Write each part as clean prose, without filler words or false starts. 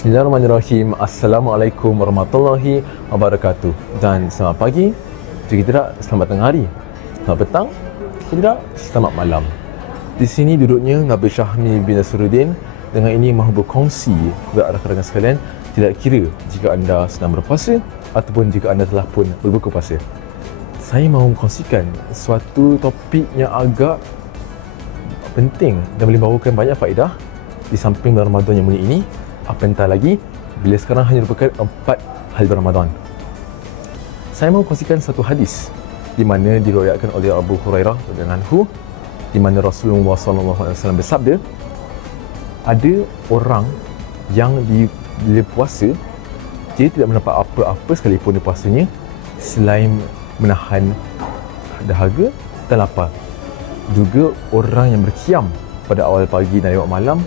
Bismillahirrahmanirrahim. Assalamualaikum warahmatullahi wabarakatuh. Dan selamat pagi, jika tidak selamat tengah hari, selamat petang, jika tidak selamat malam. Di sini duduknya Nabi Syahmi bin Nasruddin. Dengan ini mahu berkongsi kepada rakan-rakan sekalian, tidak kira jika anda sedang berpuasa ataupun jika anda telah pun berbuka puasa. Saya mahu kongsikan suatu topik yang agak penting dan boleh bawakan banyak faedah di samping bulan Ramadan yang mulia ini. Apatah lagi bila sekarang hanya merupakan 4 hari Ramadan. Saya mahu kongsikan satu hadis di mana diriwayatkan oleh Abu Hurairah radhiyallahu anhu, di mana Rasulullah SAW bersabda, ada orang yang bila puasa dia tidak mendapat apa-apa sekalipun di puasanya selain menahan dahaga dan lapar. Juga orang yang berkiam pada awal pagi dan lewat malam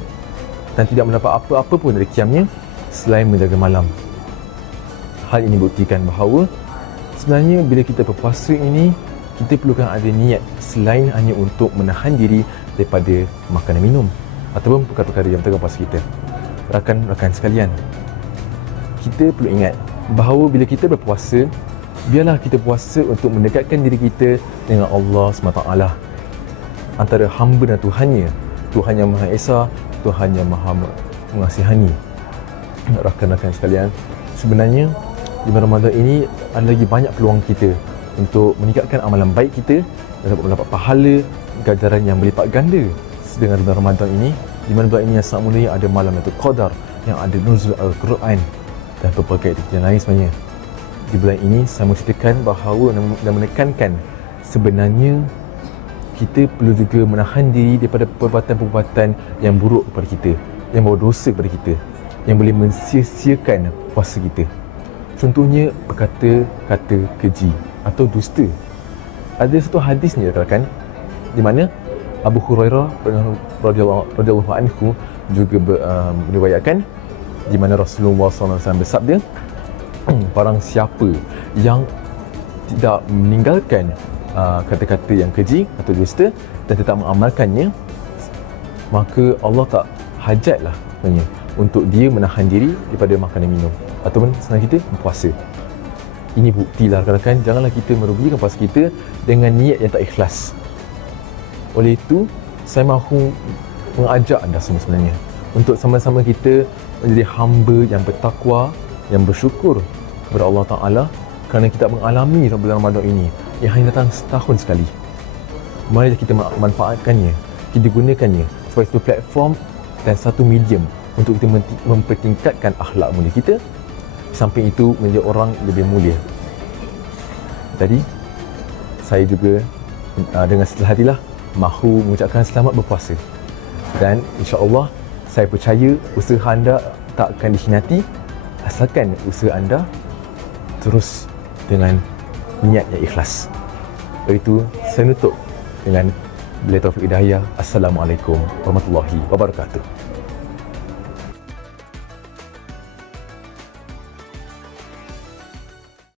dan tidak mendapat apa-apa pun dari kiamnya selain menjaga malam. Hal ini buktikan bahawa sebenarnya bila kita berpuasa ini, kita perlukan ada niat selain hanya untuk menahan diri daripada makan dan minum ataupun perkara-perkara yang bertengah puasa kita. Rakan-rakan sekalian, kita perlu ingat bahawa bila kita berpuasa, biarlah kita puasa untuk mendekatkan diri kita dengan Allah SWT, antara hamba dan Tuhannya, Tuhan yang Maha Esa, Tuhan yang Maha Mengasihani. Rakan-rakan sekalian, sebenarnya di bulan Ramadan ini ada lagi banyak peluang kita untuk meningkatkan amalan baik kita dan mendapat pahala ganjaran yang berlipat ganda dengan bulan Ramadan ini. Di mana bulan ini yang sangat mulia, ada malam Lailatul Qadar, yang ada nuzul Al-Quran dan pelbagai aktiviti yang lain sebenarnya. Di bulan ini saya menceritakan bahawa dan menekankan sebenarnya kita perlu juga menahan diri daripada perbuatan-perbuatan yang buruk kepada kita, yang berdosa kepada kita, yang boleh mensia-siakan puasa kita. Contohnya berkata-kata keji atau dusta. Ada satu hadis ni rakan, di mana Abu Hurairah radhiyallahu anhu juga meriwayatkan, di mana Rasulullah SAW bersabda, barang siapa yang tidak meninggalkan kata-kata yang keji atau dusta dan tetap mengamalkannya, maka Allah tak hajatlah sebenarnya untuk dia menahan diri daripada makan dan minum ataupun senang kita berpuasa. Ini buktilah rakan-rakan, janganlah kita merugikan puasa kita dengan niat yang tak ikhlas. Oleh itu, saya mahu mengajak anda semua sebenarnya untuk sama-sama kita menjadi hamba yang bertakwa, yang bersyukur kepada Allah Ta'ala kerana kita mengalami bulan Ramadan ini yang hanya datang setahun sekali. Mari kita manfaatkannya, kita gunakannya sebagai satu platform dan satu medium untuk kita mempertingkatkan akhlak mulia kita, samping itu menjadi orang lebih mulia. Jadi saya juga dengan setelah hatilah mahu mengucapkan selamat berpuasa, dan insya-Allah saya percaya usaha anda tak akan dikhianati asalkan usaha anda terus dengan niat yang ikhlas. Itu saya nutup dengan billahi taufiq hidayah. Assalamualaikum warahmatullahi wabarakatuh.